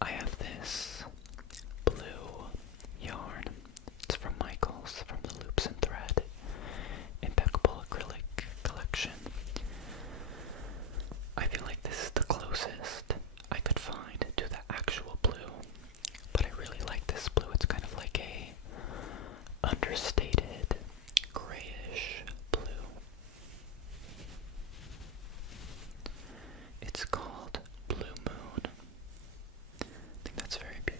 I have this blue yarn. It's from Michaels, from the Loops and Thread Impeccable Acrylic Collection. I feel like this is the closest I could find to the actual blue, but I really like this blue. It's kind of like a understated grayish blue. It's called Blue Moon. I think that's very beautiful.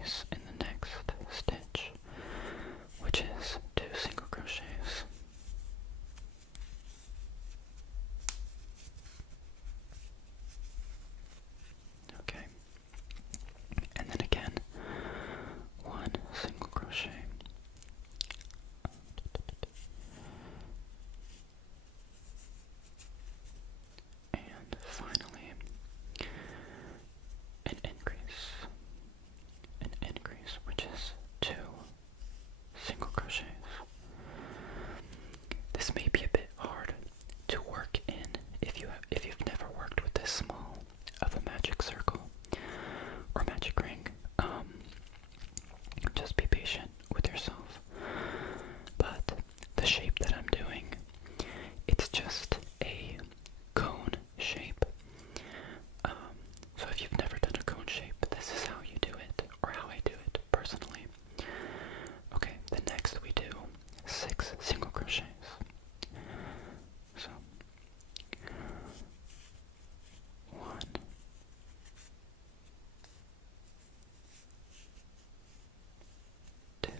increase in the next stitch, which is 2 single crochets. Okay, and then again, 1 single crochet. And finally, an increase, which is 2 single crochets. This may be a bit hard to work in if you've never worked with this small of a magic circle or magic ring. Just be patient with yourself. But the shape that I'm doing, it's just a cone shape. So if you've never done a cone shape, this is how you do it, or how I do it personally. Okay, then next we do 6 single crochets. So 1, 2,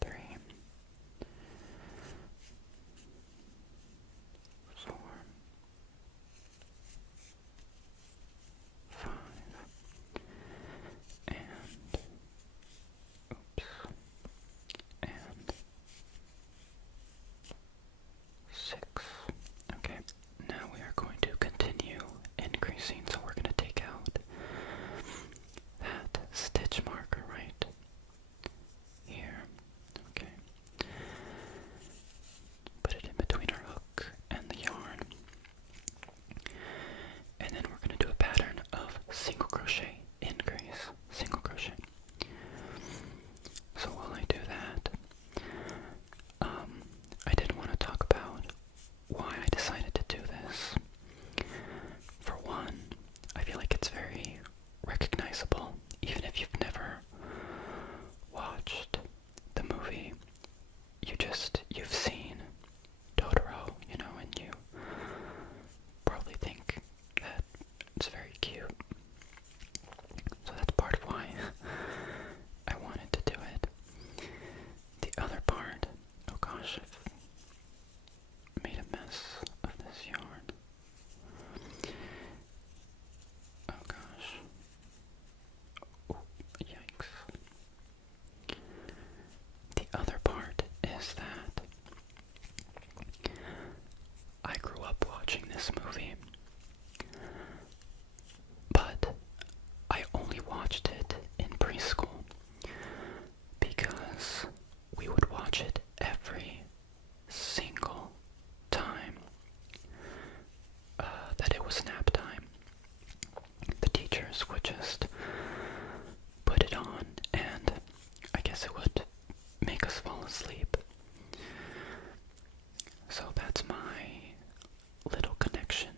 3, 4, 5, and and 6. Okay, now we are going to continue increasing, so we're going to take out that stitch marker right here. Okay, put it in between our hook and the yarn, and then we're going to do a pattern of single crochet, increase, single crochet. So while I do that, I did want to talk about why I decided to do this. For one, I feel like it's very recognizable, even if you've never watched the movie. You've seen Totoro, and you probably think that it's very cute. So that's part of why I wanted to do it. The other part, oh gosh, I've made a mess of this yarn. Oh gosh. Oh, yikes. The other part is that I grew up watching this movie, but I only watched it in preschool because we would watch it every single time that it was nap time. The teachers would just put it on, and I guess it would make us fall asleep. So that's my little connection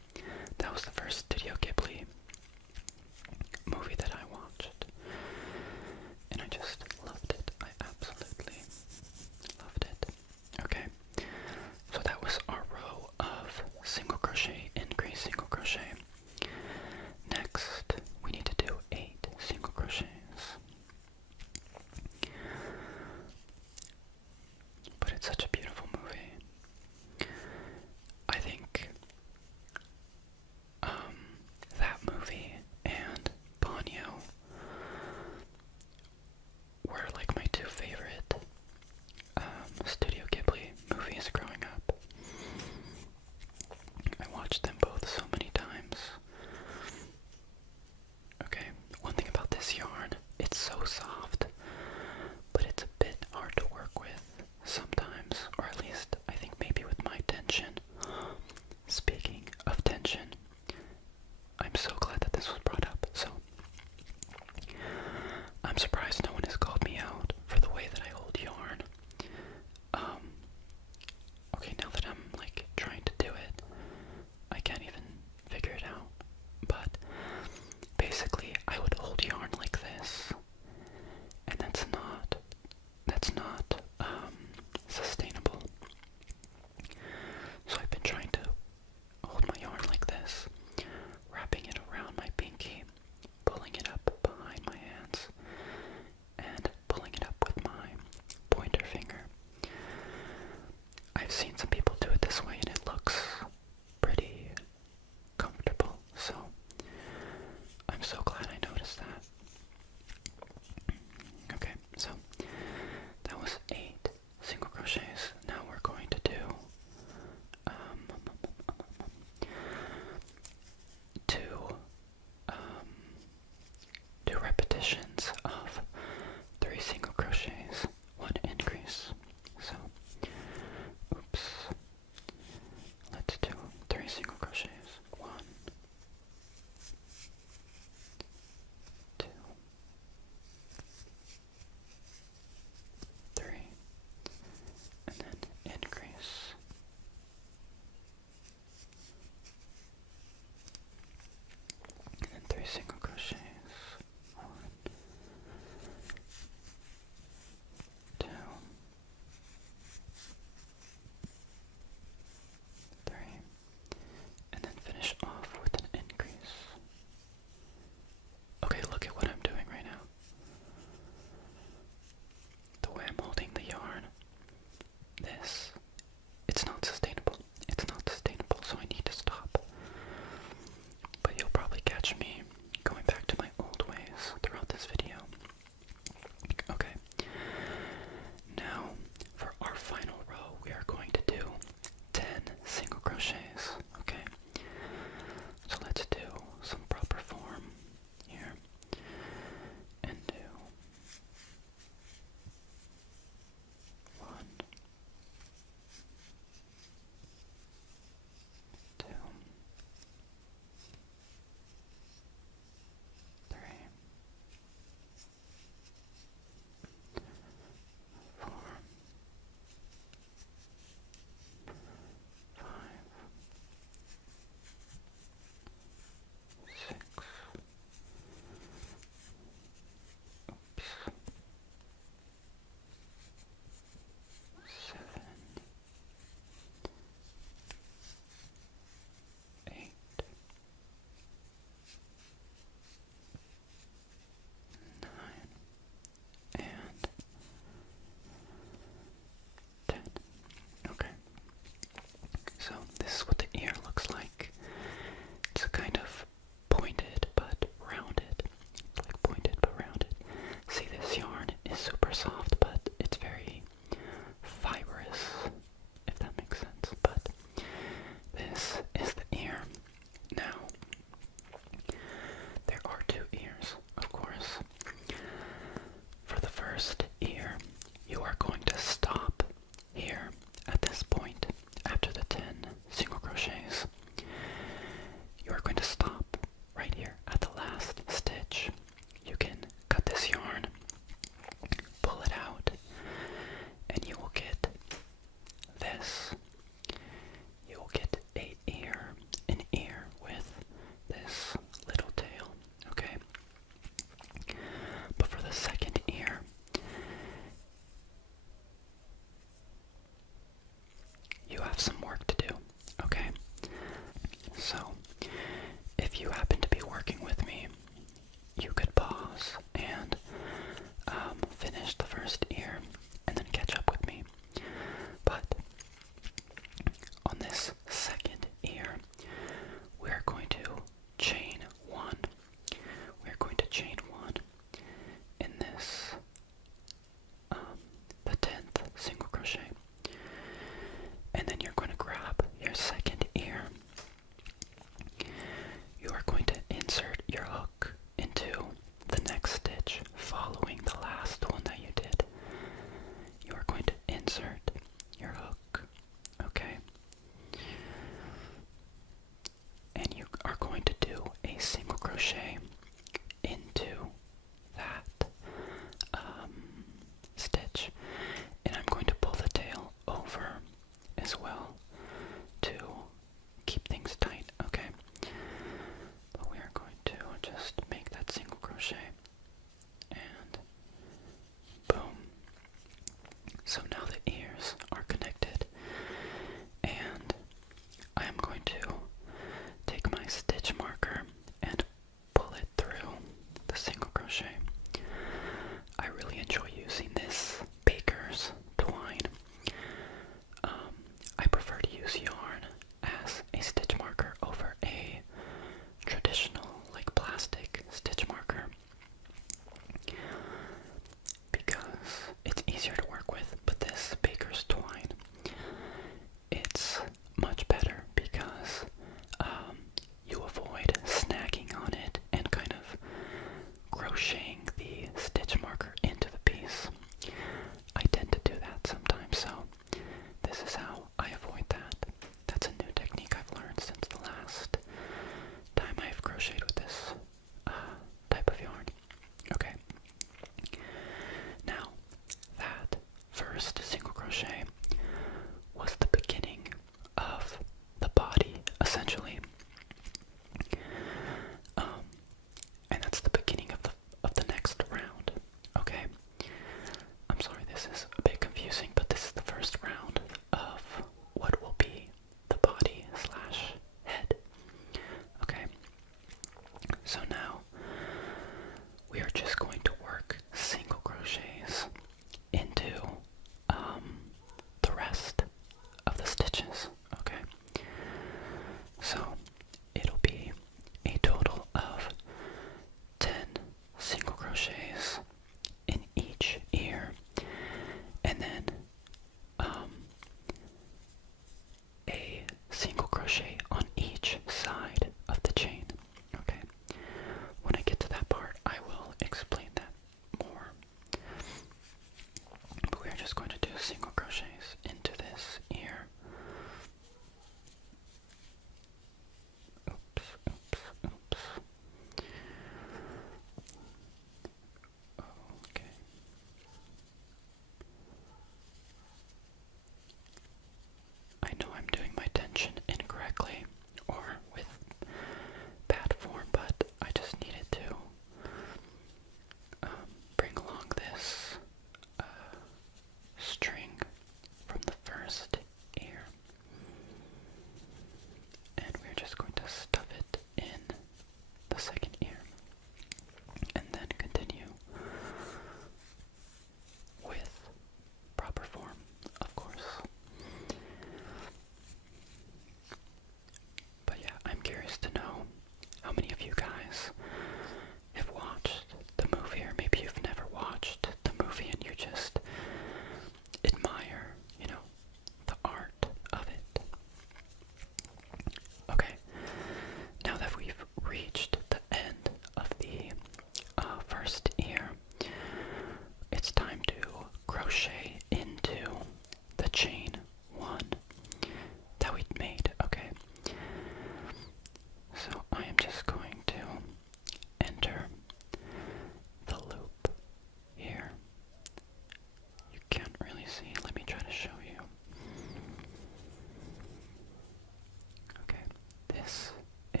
this is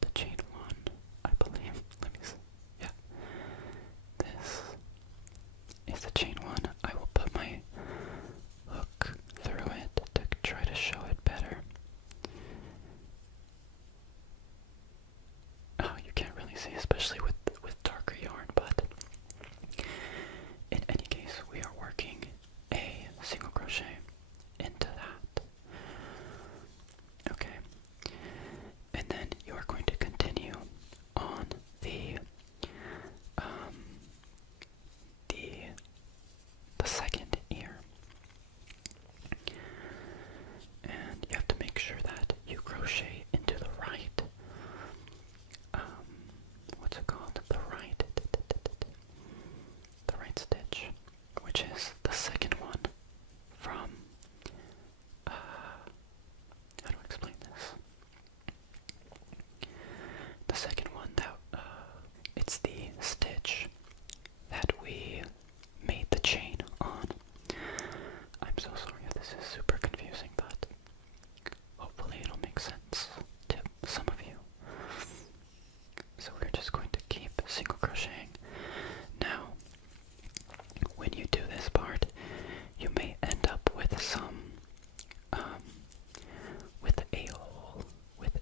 the chain one, I believe. Let me see. Yeah. This is the chain one. I will put my hook through it to try to show it better. Oh, you can't really see, especially with darker yarn, but in any case, we are working a single crochet into that. Okay. And then you are going to continue on the second ear. And you have to make sure that you crochet into the right, what's it called? The right stitch, which is the second one from, how do I explain this? The second one that, it's the stitch that we made the chain on. I'm so sorry if this is super confusing, but hopefully it'll make sense to some of you. So we're just going to keep single crocheting. Now, when you do this part, you may end up with some, with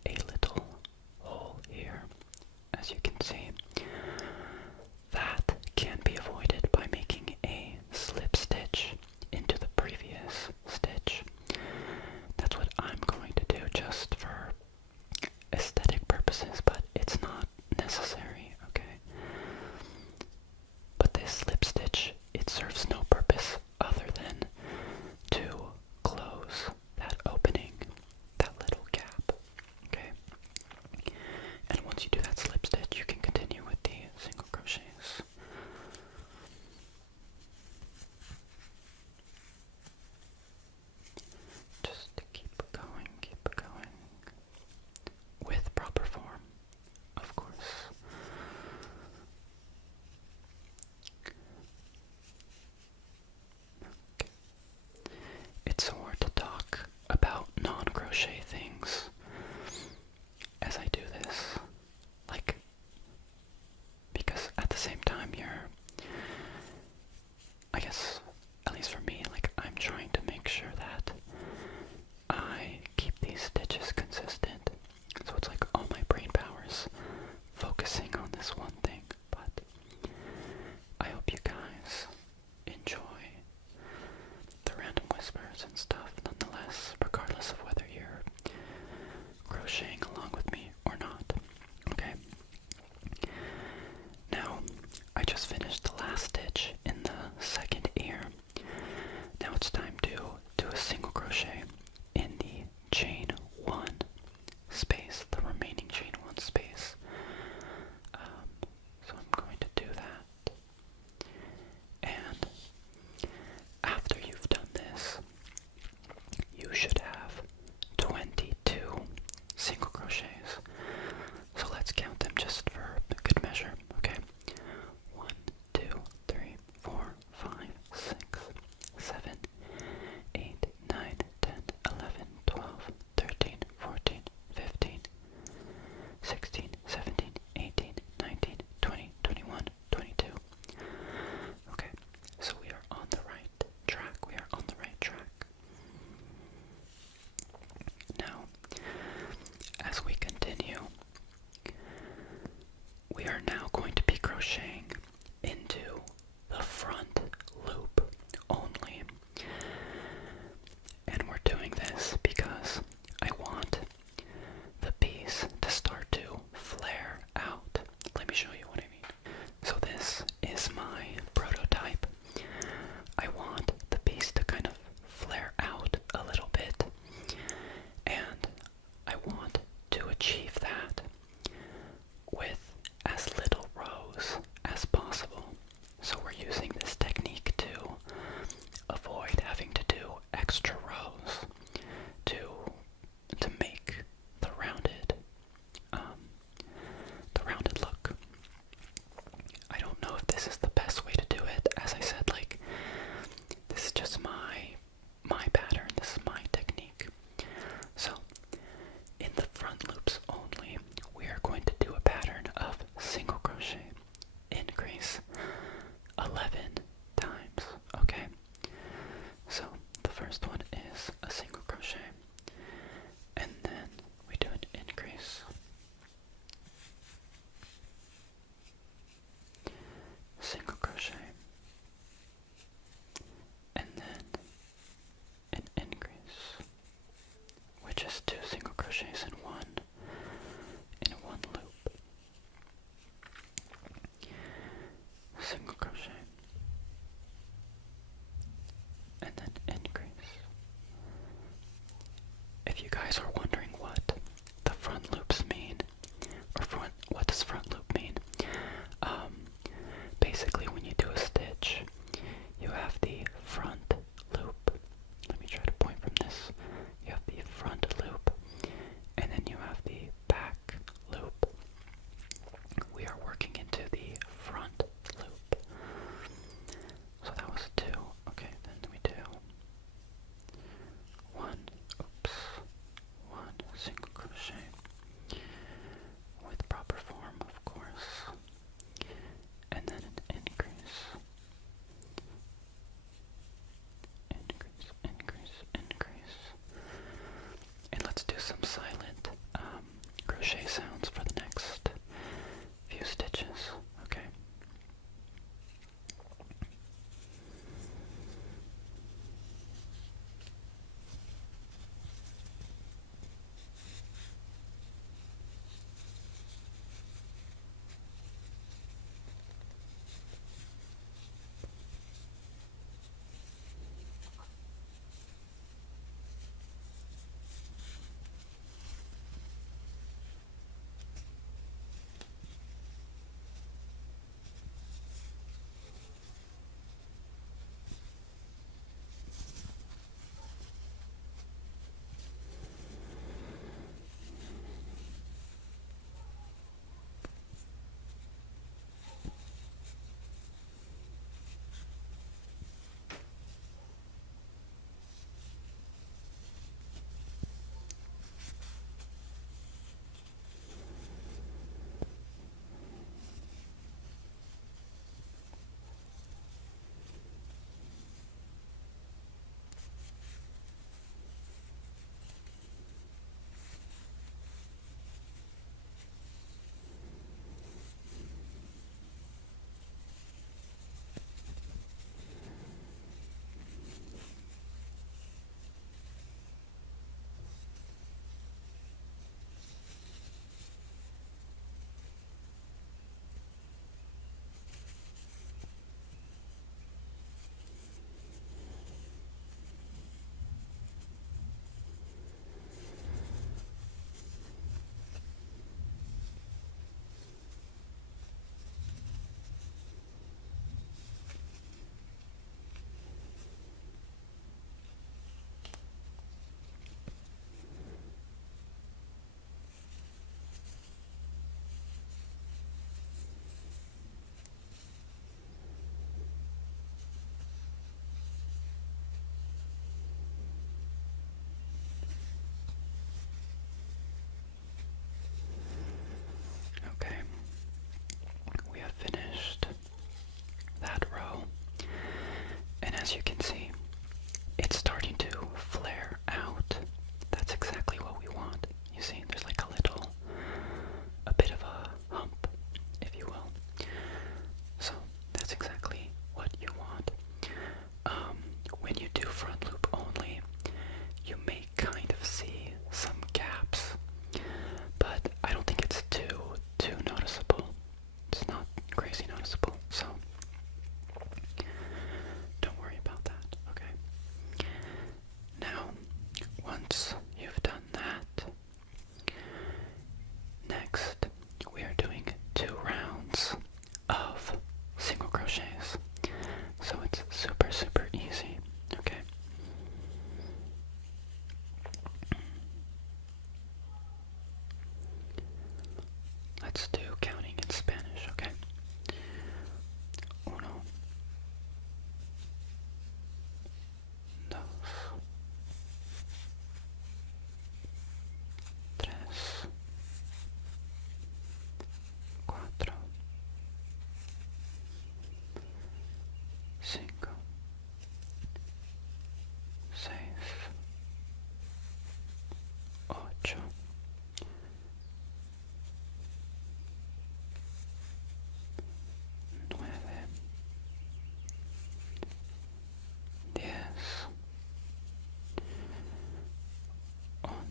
a little hole here, as you can see. That can be avoided by making a slip stitch into the previous stitch. That's what I'm going to do just for aesthetic purposes, but it's not necessary, okay? But this slip stitch, it serves no purpose other than to close that opening, that little gap, okay? And once you do that slip stitch, you can continue with the single crochets. Just keep going, with proper form, of course. Okay. It's so hard to talk about non-crochet things as I do this, like, because at the same time I guess, at least for me, like, I'm trying to make sure that I keep these stitches consistent. So it's like all my brain power's focusing on this one thing, but I hope you guys enjoy the random whispers and stuff nonetheless, regardless of whether you're just 2 single crochets in one loop. Single crochet, and then increase. If you guys are wondering what the front loops mean, or what does front loop mean, basically when you do a stitch, you have the front loop. Let me try to point from this. You have the front loop,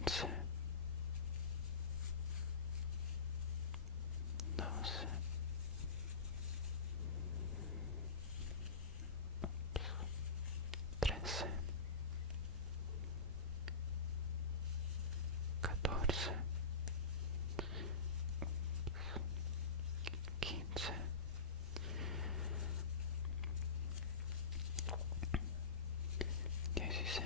11, 12, 13, 14, 15, 16,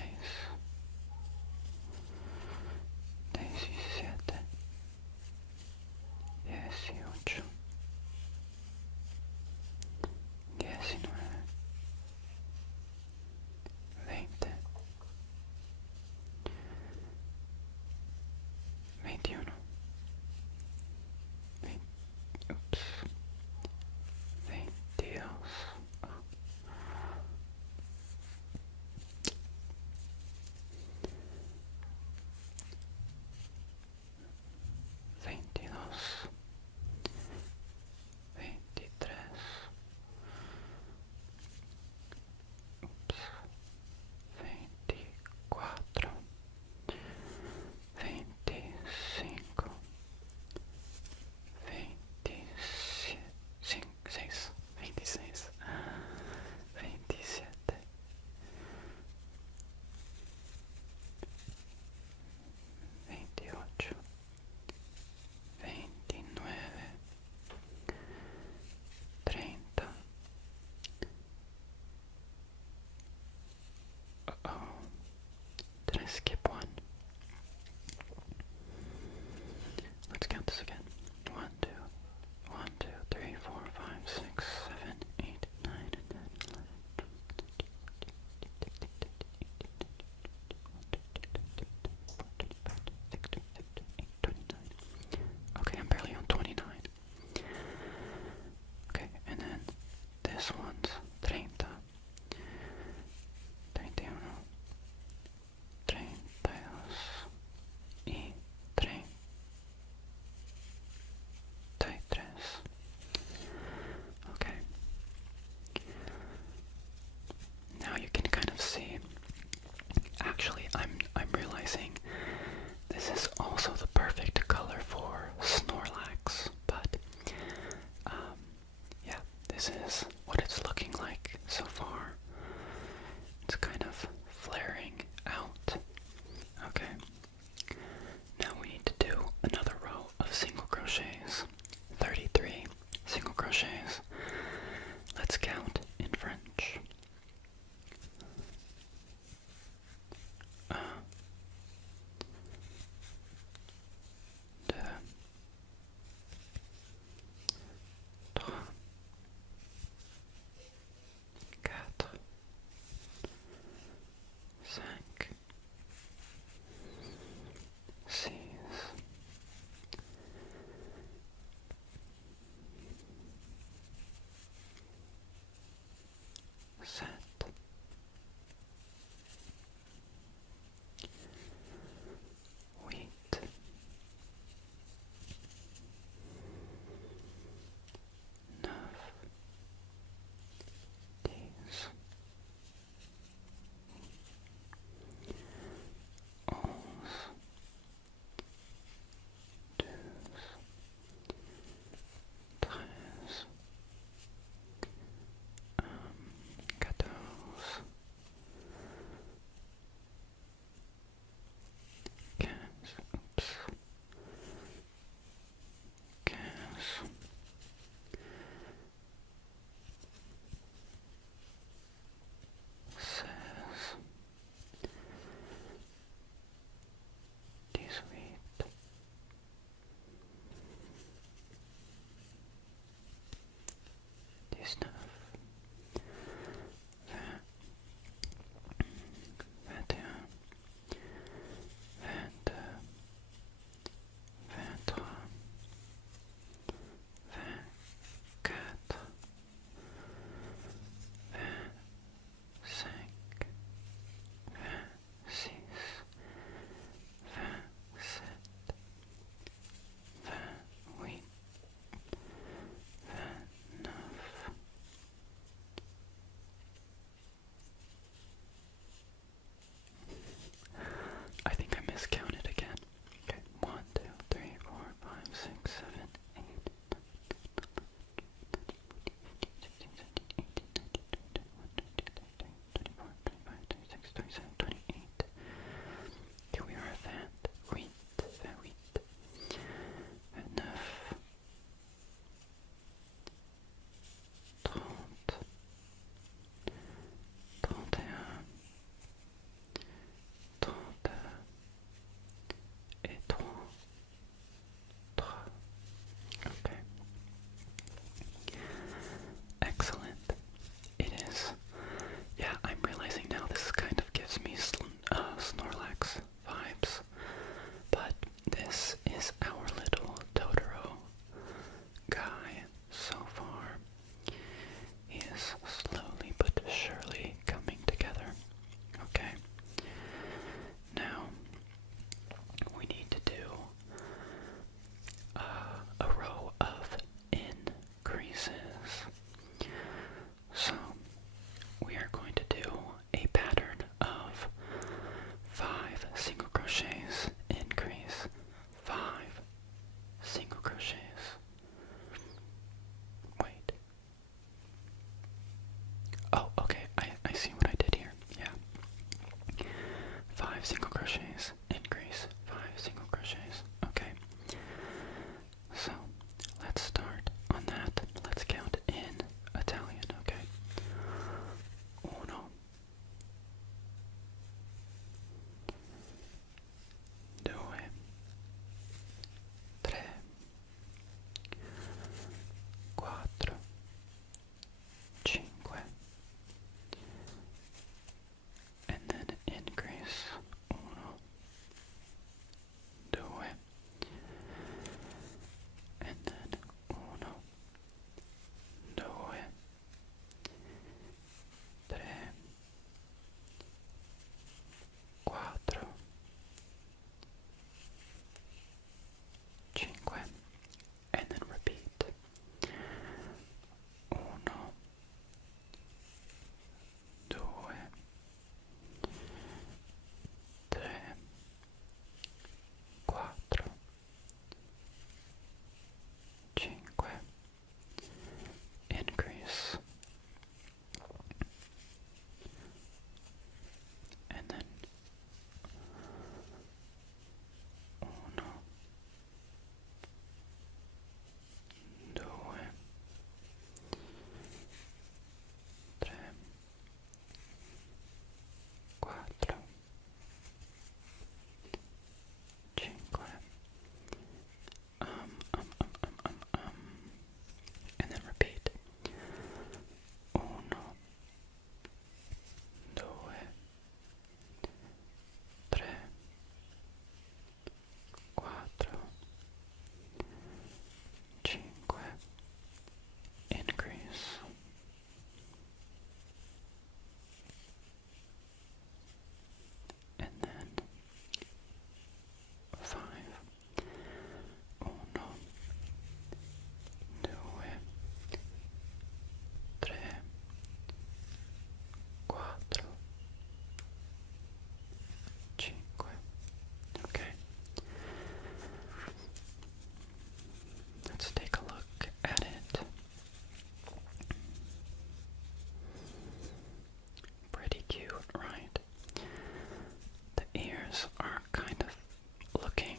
ears are kind of looking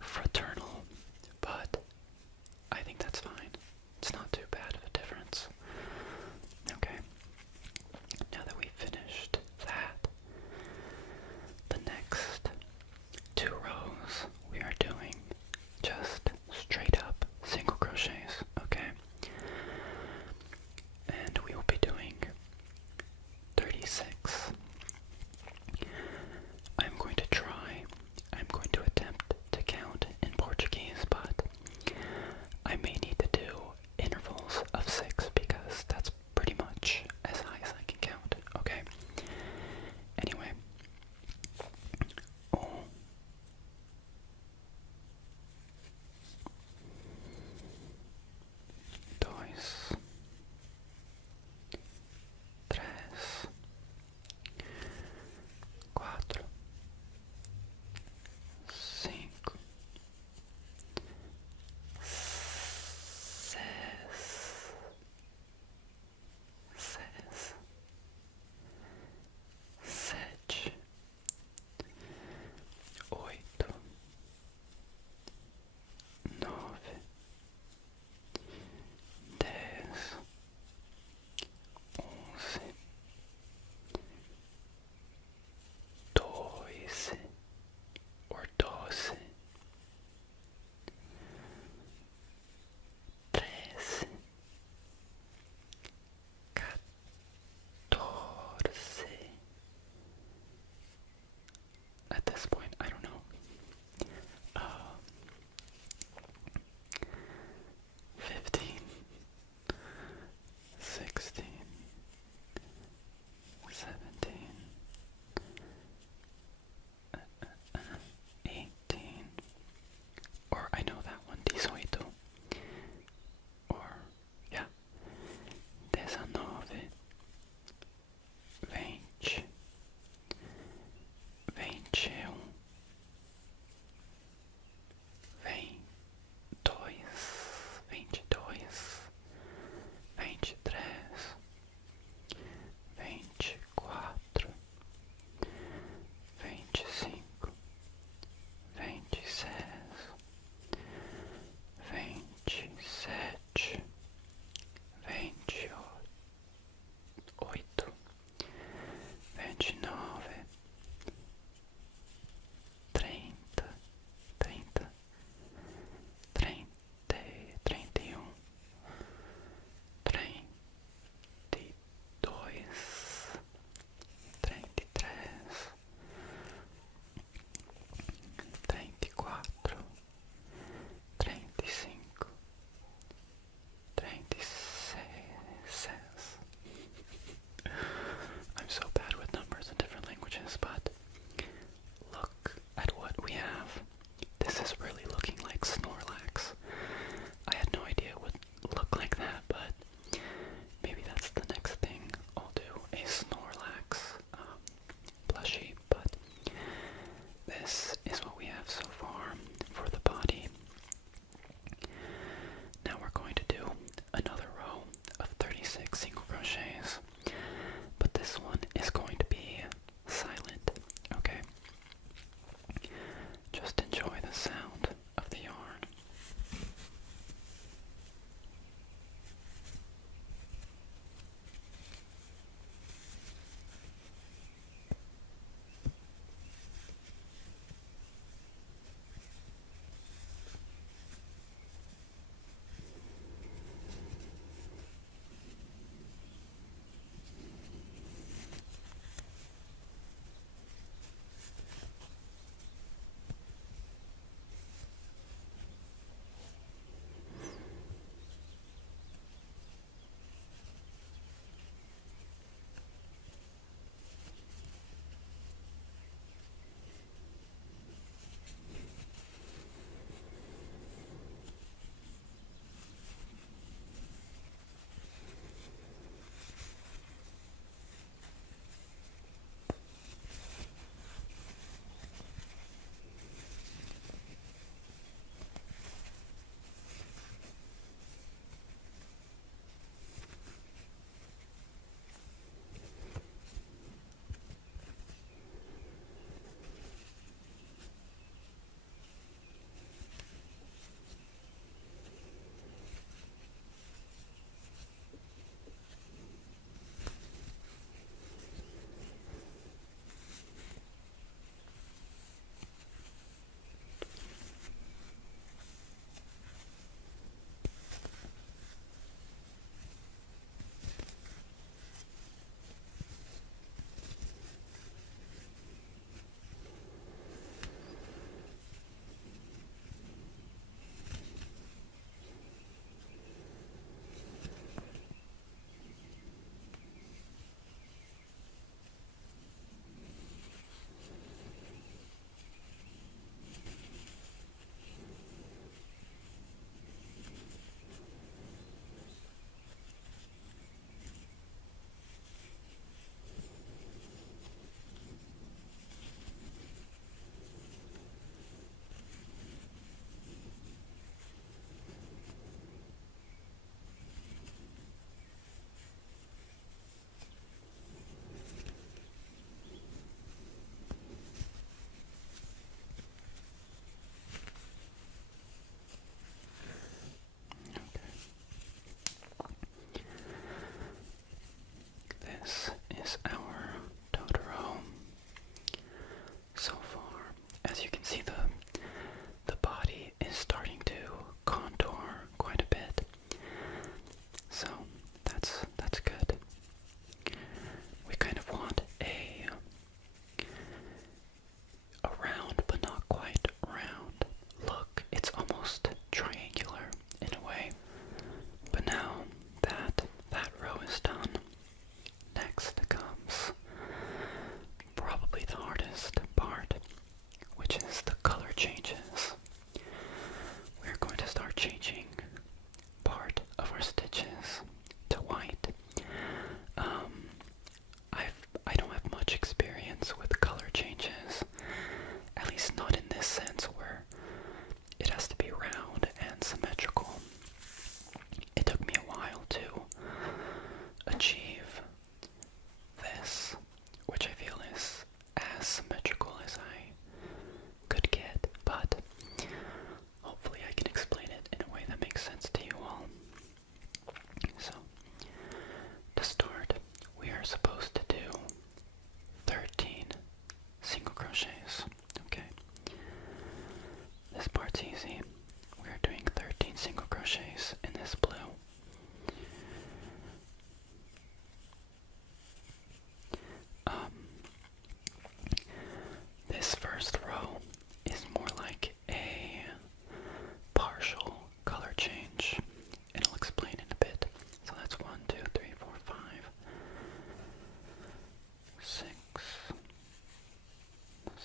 fraternal, but I think that's fine. It's not too bad of a difference. Okay, now that we've finished that, the next 2 rows we are doing just straight up single crochets, okay? And we will be doing 36.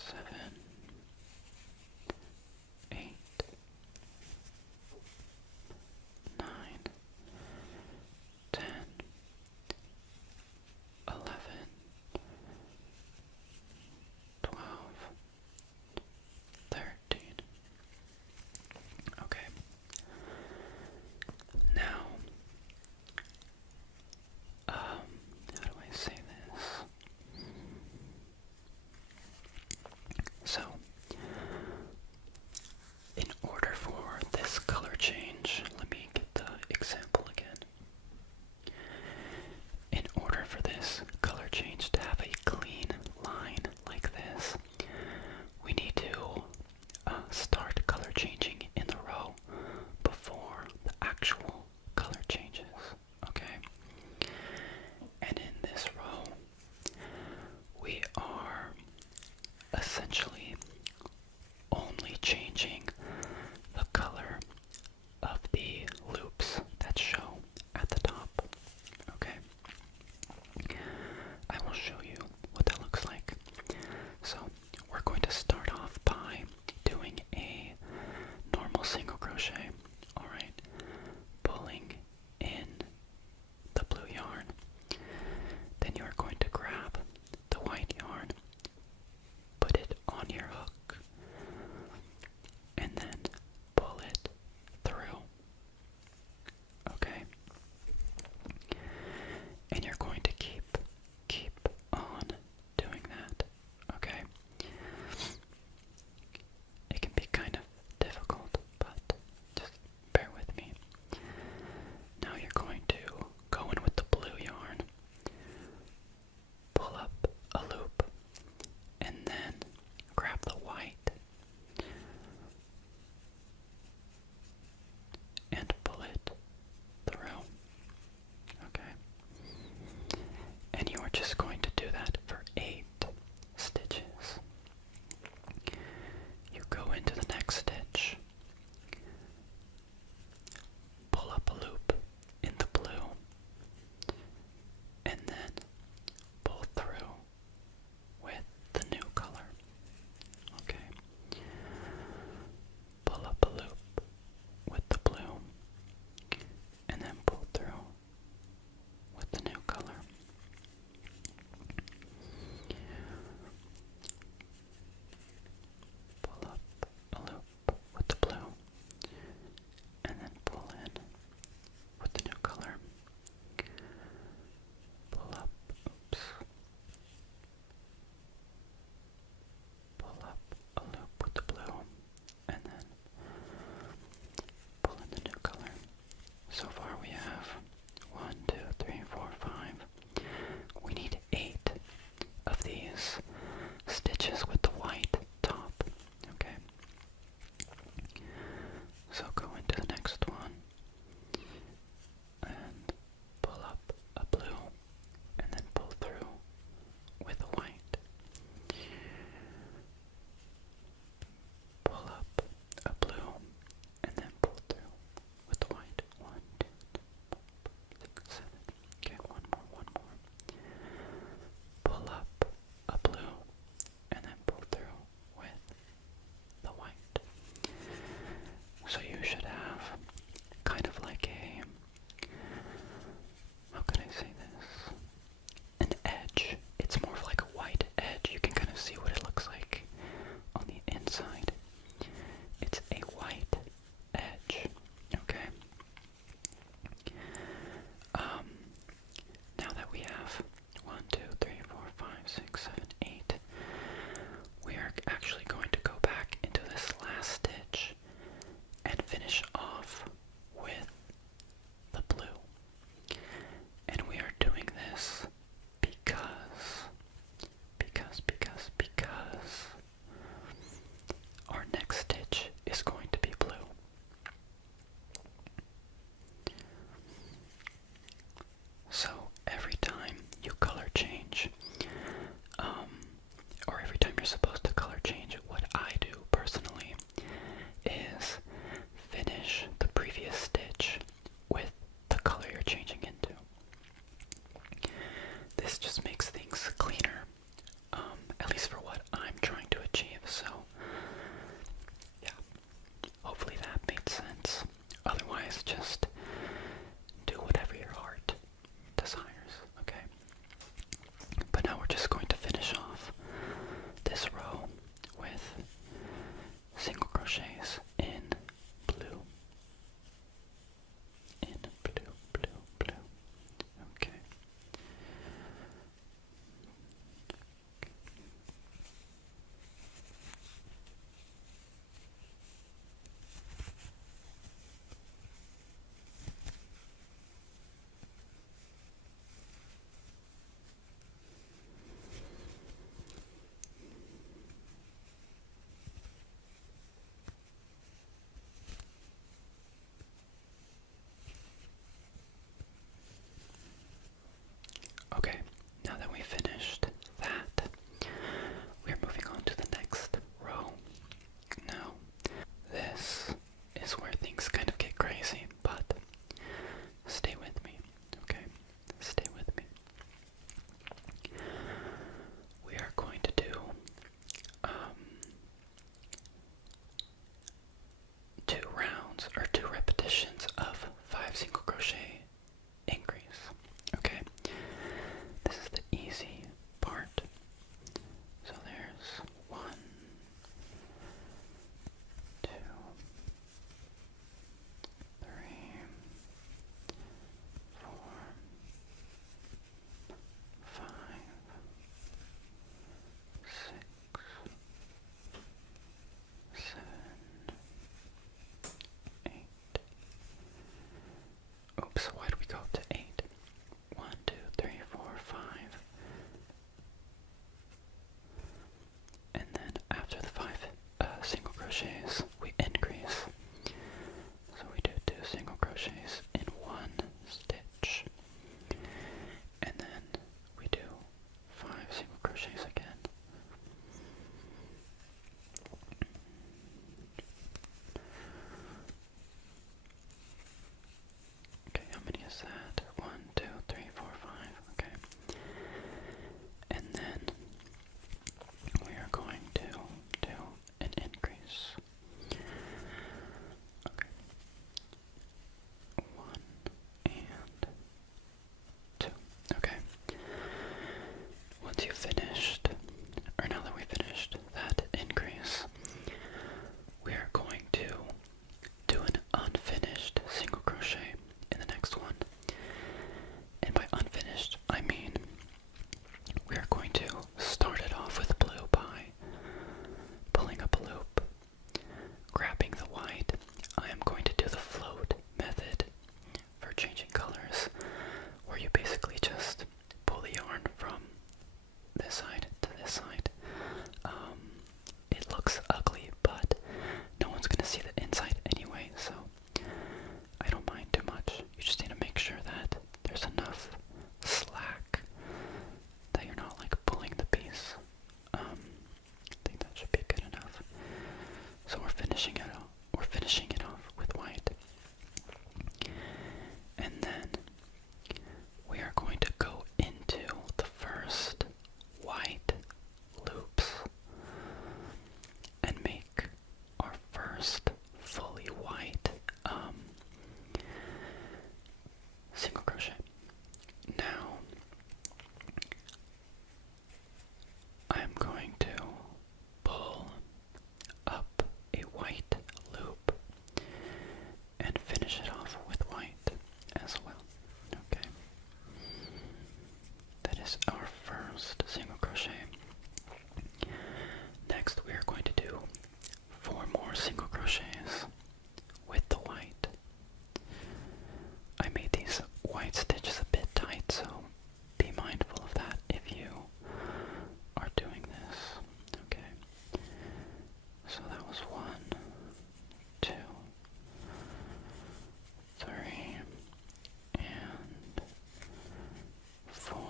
7, 8, 9, 10, 11, 12, 13. Okay. Now, how do I say this? rounds or 2 repetitions of 5 single crochet increase. Okay, this is the easy part. So there's 1, 2, 3, 4, 5, 6, 7, 8. Oops, why did we go up to 8? 1, 2, 3, 4, 5. And then after the 5 single crochets, we increase. So we do 2 single crochets in 1 stitch. And then we do 5 single crochets again. Okay, how many is that? 1, 2, 3, 4, 5. Okay. And then we are going to do an increase. Okay. 1 and 2. Okay. Once you've finished, or now that we've finished that increase, we are going to do an unfinished single crochet in the next one. And by unfinished, I mean we are going to start it off with blue by pulling up a loop, grabbing the white. I am going to do the float method for changing colors, where you basically just pull the yarn from this side to this side. It looks ugly, but no one's gonna see the inside anyway, so I don't mind too much. You just need to make sure that there's enough slack that you're not like pulling the piece. I think that should be good enough. So we're finishing it off. We're finishing it off with white, and then we are going to go into the first white loops and make our first fully white single crochet. Now I'm going to pull up a white loop and finish it off with white as well. Okay. That is our first single crochet. Next we are going to do 4 more single crochets with the white. I made these white stitches a bit tight, so be mindful of that if you are doing this. Okay. So that was 1, 2, 3, and 4.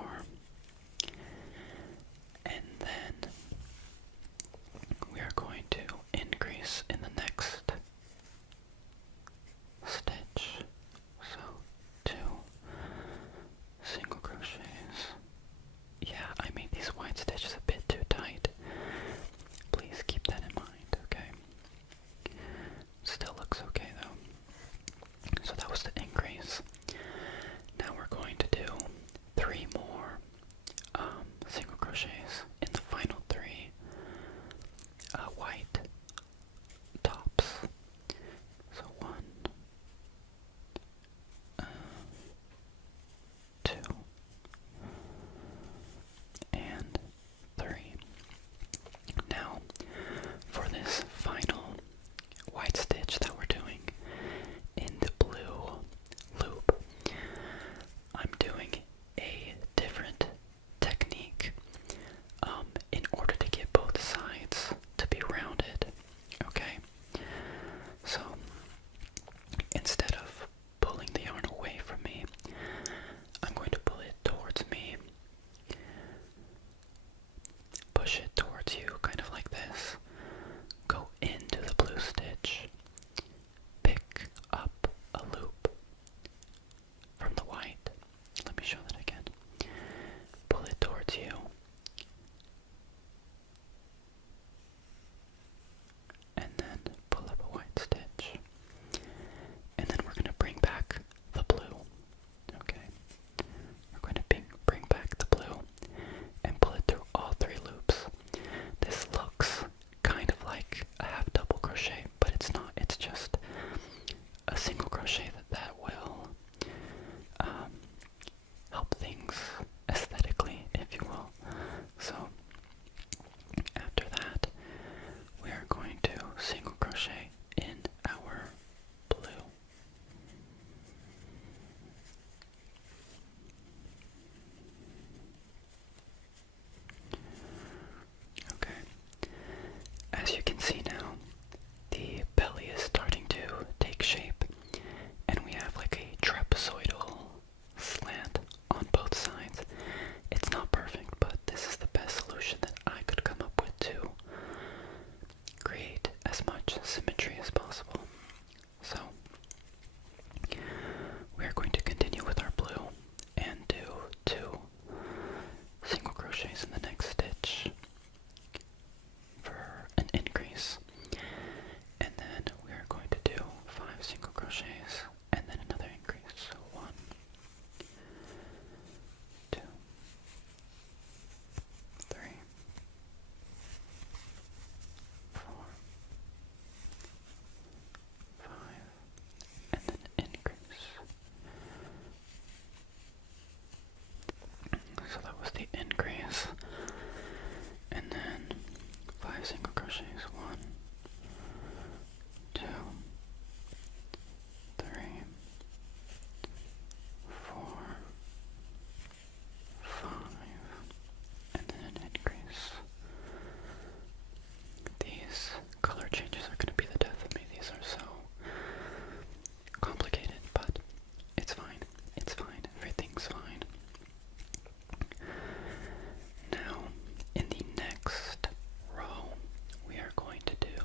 And then we are going to increase in the next stitch. So 2 single crochets. Yeah, I made these white stitches a bit too tight. Please keep that in mind, okay? Still looks okay though. So that was the increase. Now we're going to do 3 more single crochets in the final 3 white nice. 1, 2, 3, 4, 5, and then an increase. These color changes are going to be the death of me. These are so complicated, but it's fine. It's fine. Everything's fine. Now, in the next row, we are going to do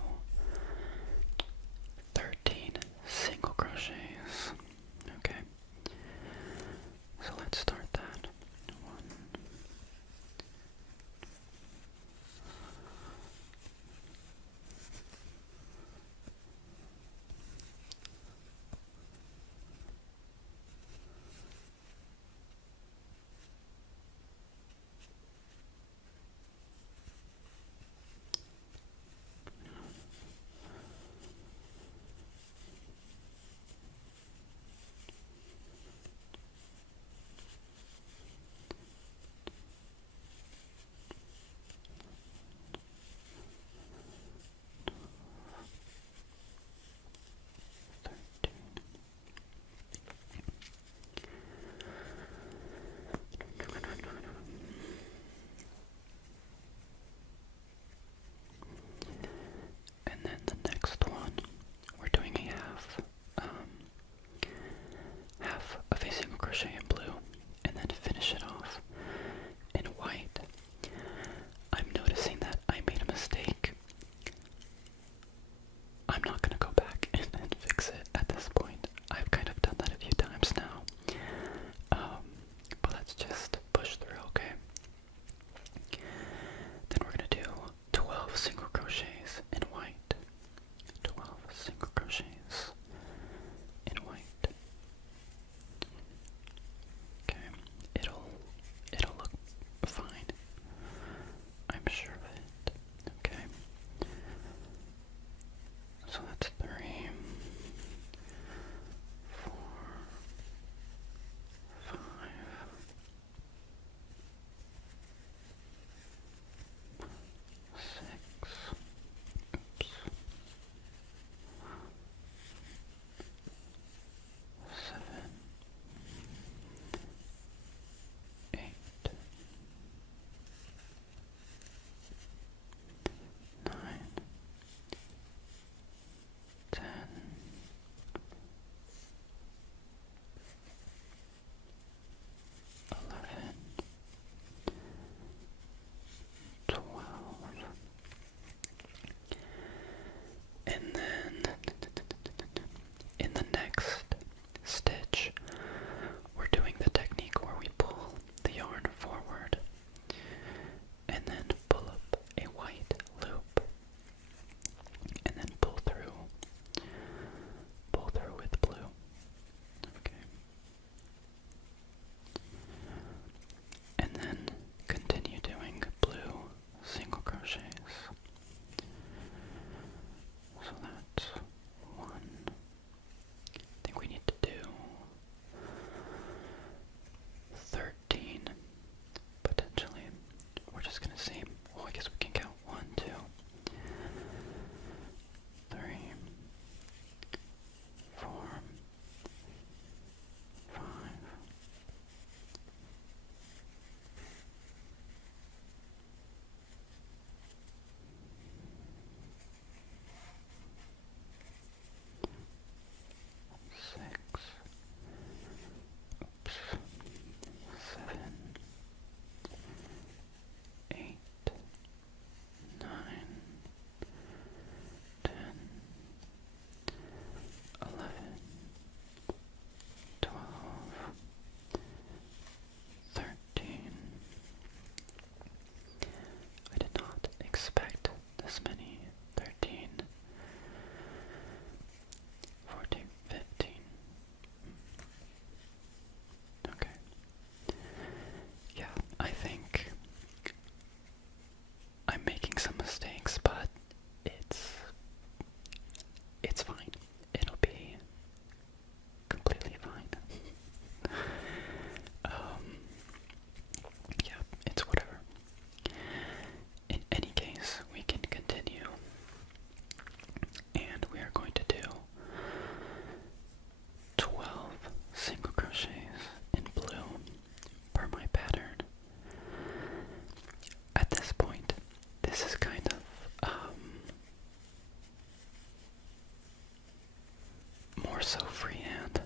so freehand.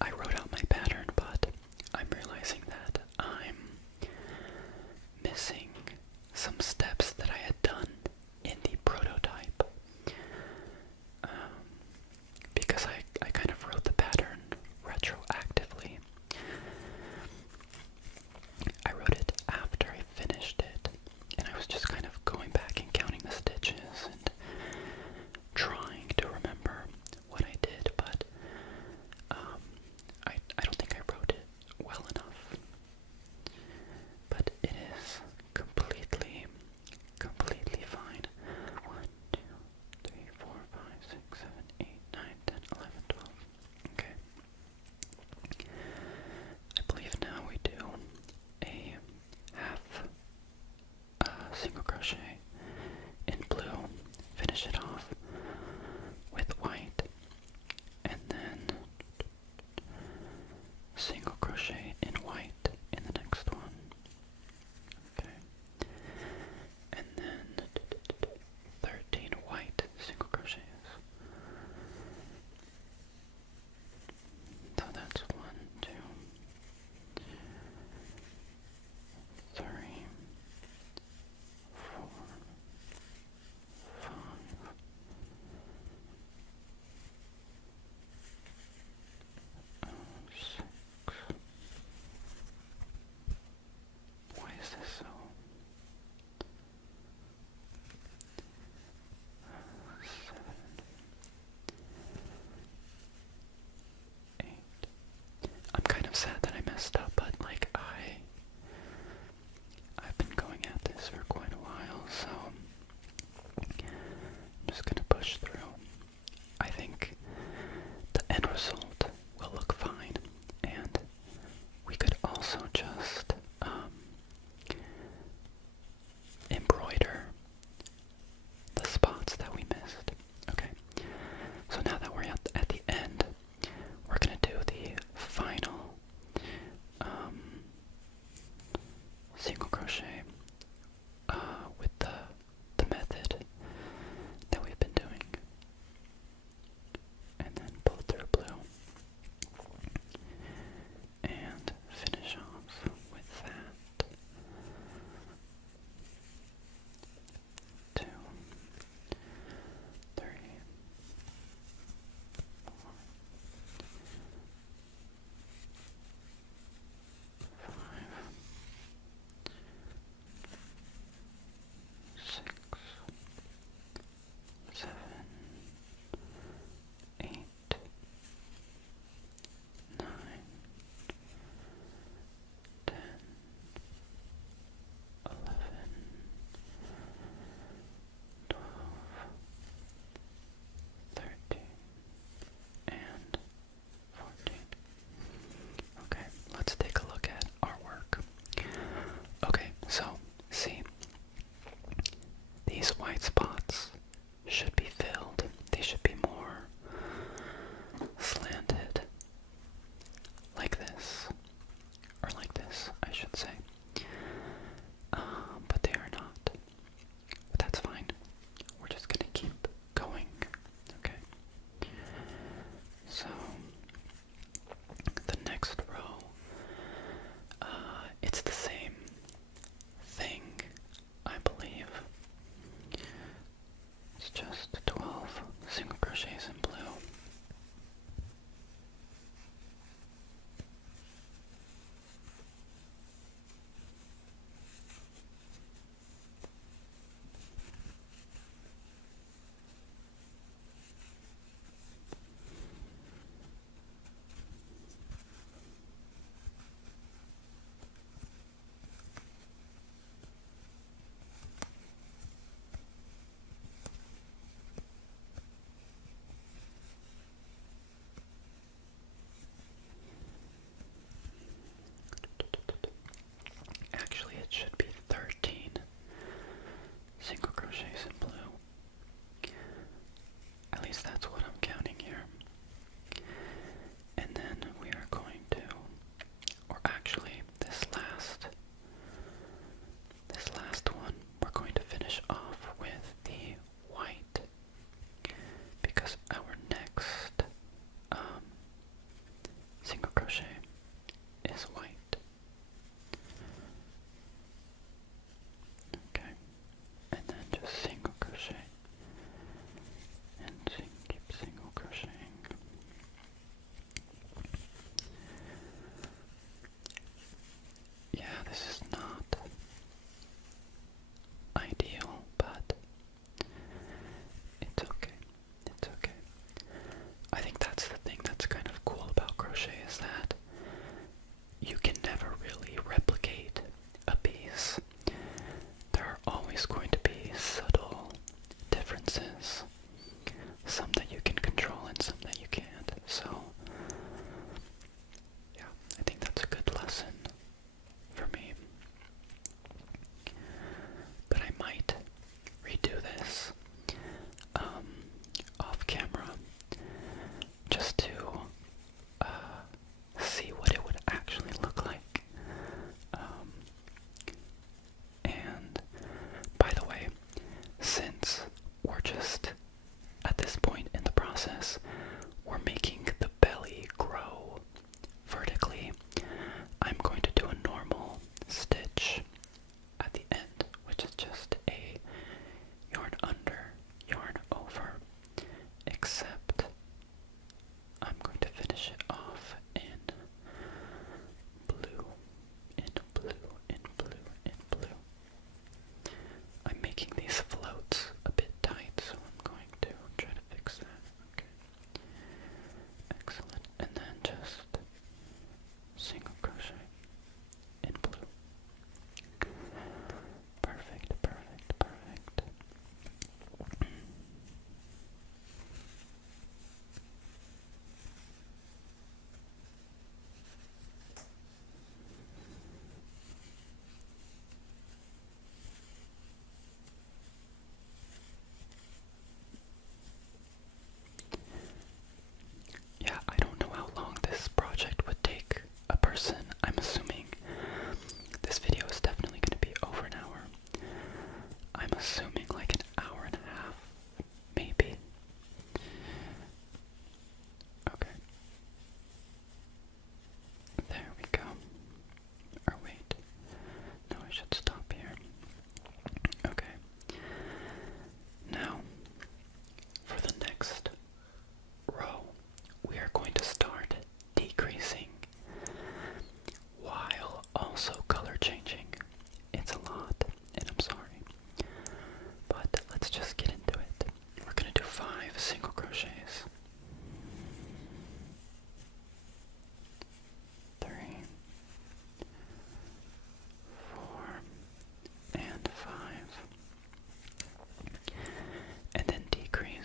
I wrote out my pattern, but I'm realizing that I'm missing some steps that I had done in the prototype. Because I kind of wrote the pattern retroactively. I wrote it after I finished it, and I was just kind of going back and counting the stitches and trying to remember what I did, but I don't think I wrote it well enough. But it is completely fine. 1, 2, 3, 4, 5, 6, 7, 8, 9, 10, 11, 12. Okay. I believe now we do a half single crochet in blue, finish it off with white, and then single crochet in white in the next one. Okay. And then 13 white single crochets. So that's 1, 2, 3, 4, 5, 6. Why is this so? 7, 8. I'm kind of sad that I messed up, but like I've been going at this for quite a while, so I'm just gonna push through. I think the end result will look fine, and we could also just embroider the spots that we missed. Okay, so now that we're at the end, we're gonna do the final single crochet with the method that we've been doing, and then pull through blue and finish off with that. 2, 3, 4, 5, 6, 7, 8, 9, 10, 11, 12, 13, and 14. Okay, let's take a look at our work. Okay, so, see, these white spots should be filled. They should be more slanted, like this, or like this, I should say. But they are not. But that's fine. We're just gonna keep going, okay? So, the next row, it's the same thing, I believe. It's just to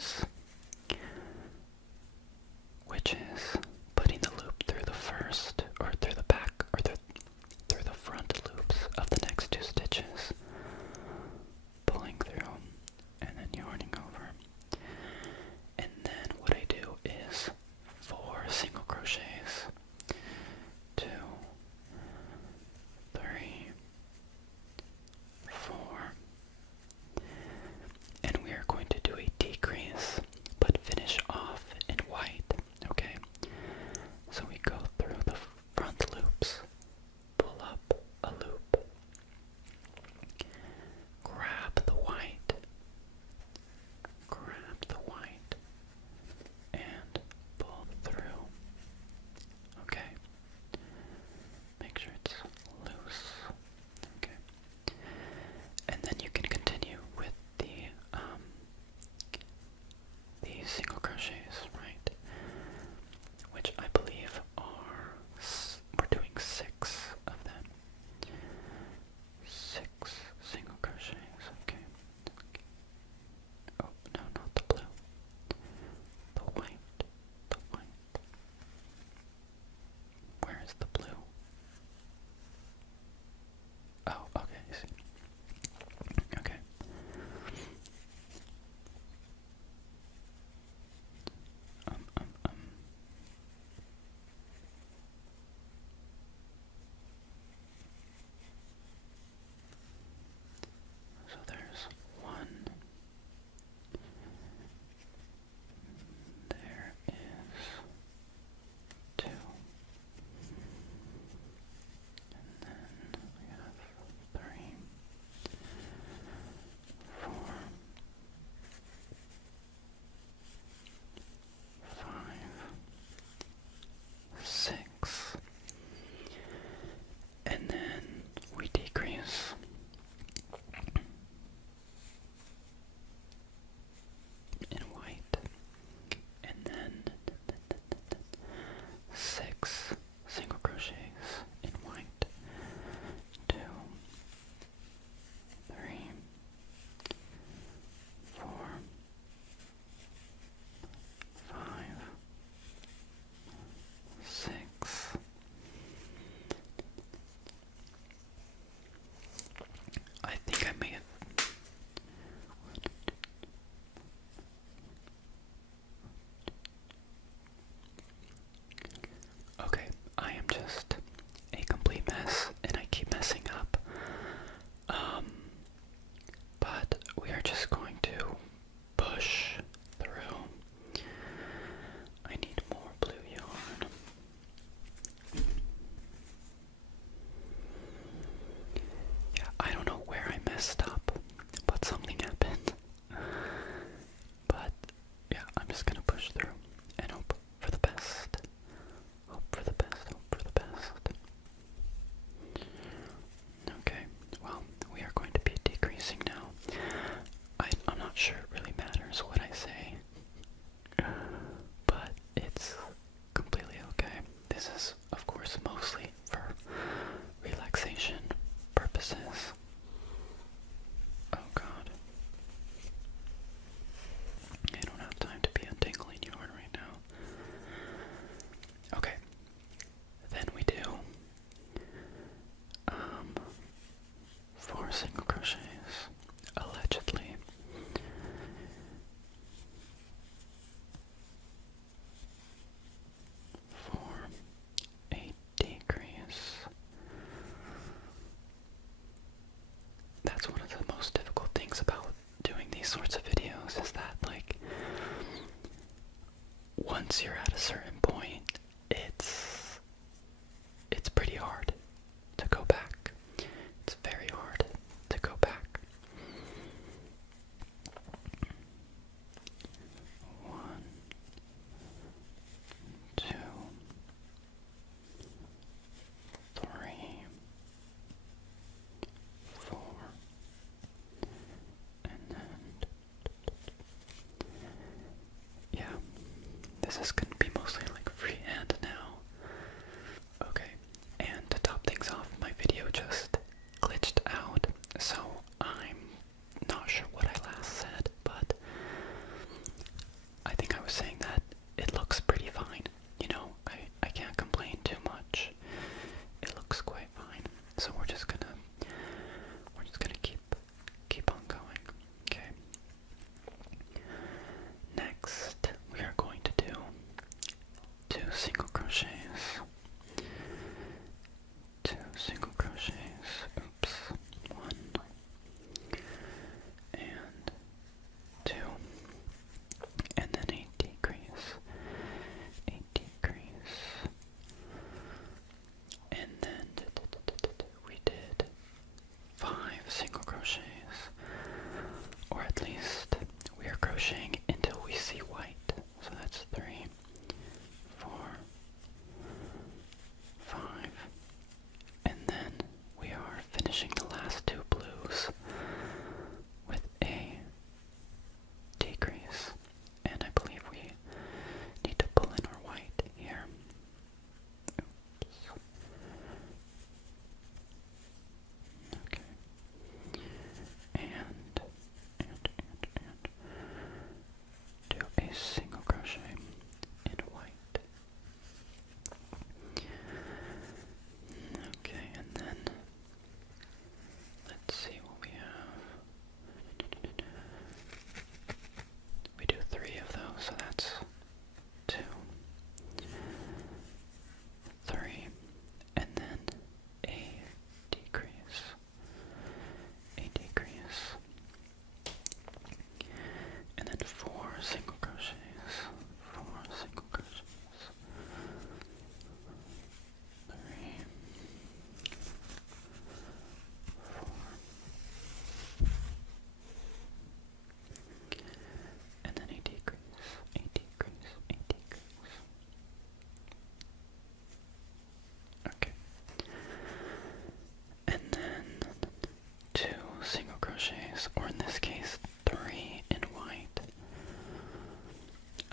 decrease, which is putting the loop through the first, or through the back, or through the front loops of the next 2 stitches, pulling through, and then yarning over. And then what I do is 4 single crochets, 2, 3, 4, and we are going to do a decrease, but finish off in white, okay? So we go through the front loops, pull up a loop, grab the white, and pull through, okay? Make sure it's loose, okay? And then you can continue with the single crochets, right? Which I believe are, we're doing 6 of them. 6 single crochets, okay. Oh, no, not the blue. The white. Where is the blue? Oh, okay, I see. Okay. So there's 1. There is 2. And then we have 3, 4, 5, 6, and then we decrease in white, and then 6 single crochets in white, 2, 3, 4, 5, 6. I think I may have. Okay, I am just a complete mess, and I keep messing up. But we are just going to push through. I need more blue yarn. Yeah, I don't know where I messed up, but something happened. But yeah, I'm just gonna push through and hope for the best. Hope for the best, hope for the best. Okay, well, we are going to be decreasing now. I'm not sure it really matters what I say, but it's completely okay. This is, of course, mostly for relaxation purposes. Oh god. I don't have time to be untangling yarn right now. Okay. Then we do 4 single crochets, allegedly. 4, a decrease. That's one of the most difficult things about doing these sorts of videos, is that, like, once you're at a certain point, it's pretty hard to go back. It's very hard to go back. 1, 2, 3, 4, and then, yeah, this is going to be mostly a single crochet in white. Okay, and then let's see what we have. We do 3 of those, so that's 2, 3, and then a decrease, and then 4 single crochets, 4 single crochets, 3, 4, and then a decrease, a decrease, a decrease. Okay. And then 2 single crochets, or in this case 3 in white.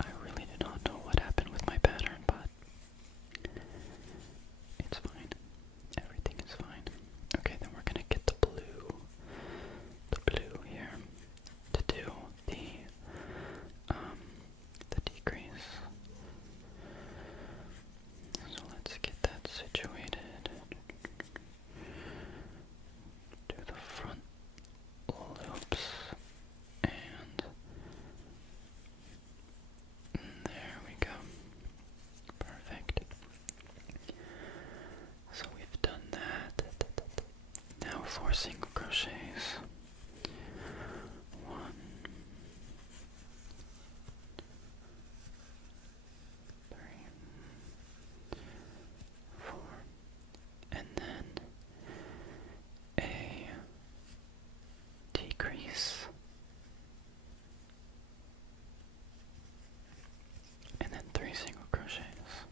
I really do not know what happened with my pattern, but it's fine. Everything is fine. Okay, then we're gonna get the blue here to do the decrease. So let's get that situated. Do the front loops, and there we go. Perfect. So we've done that. Now 4 single crochets. 1, 3, 4, and then a decrease, and then 3 single crochets.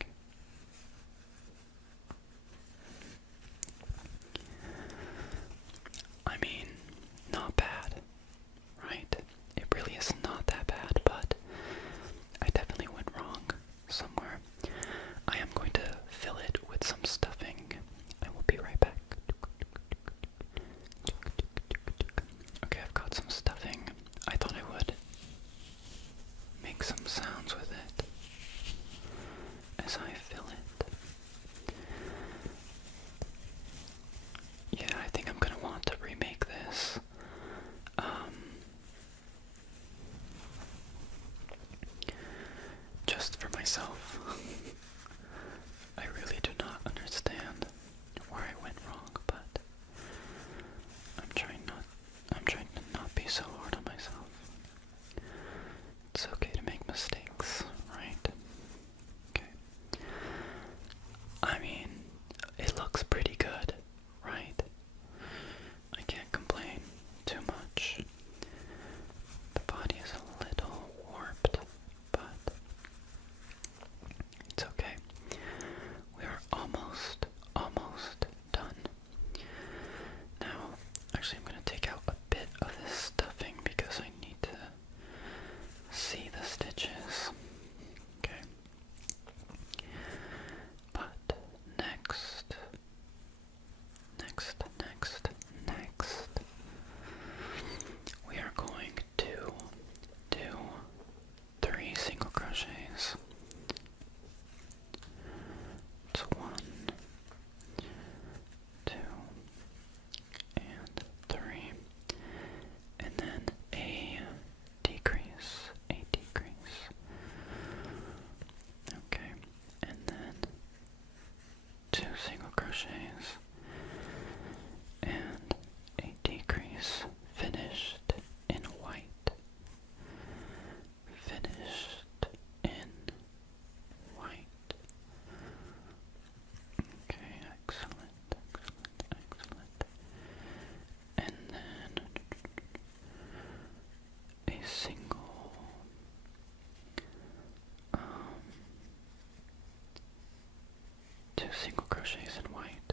Okay. I mean, not bad, right? It really is not that bad, but I definitely went wrong somewhere. I am going to fill it with some stuffing. I will be right back. Okay, I've got some stuffing. I thought I would make some sounds with it as I fill it. Yeah, I think I'm gonna want to remake this. Just for myself. I really do not understand where I went wrong, but I'm trying to not be so hard on myself. It's okay to make mistakes, right? Okay. I mean, it looks pretty good, right? I can't complain too much. The body is a little warped, but it's okay. We are almost done. Now, actually I'm going to take out a bit of this stuffing because I need to see the stitches. Okay. But next, we are going to do 3 single crochets. It's 1, 2, and 3, and then a decrease, okay, and then 2 single crochets, and a decrease, finished in white, Okay, excellent. And then a single, 2 single crochets in white.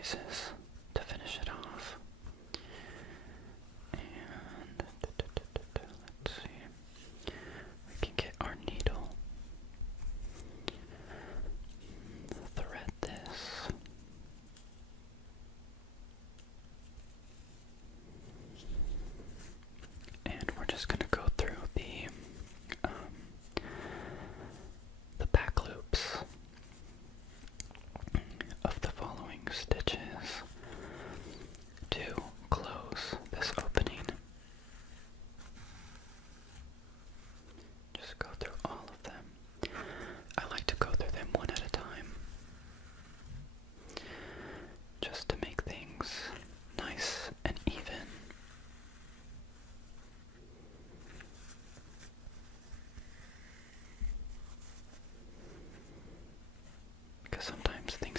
pieces to finish it off. And let's see. We can get our needle, thread this, and we're just going to go through the back loops of the following stitches to close this opening. Just go through all of them. I like to go through them one at a time, just to make things nice and even. Because sometimes things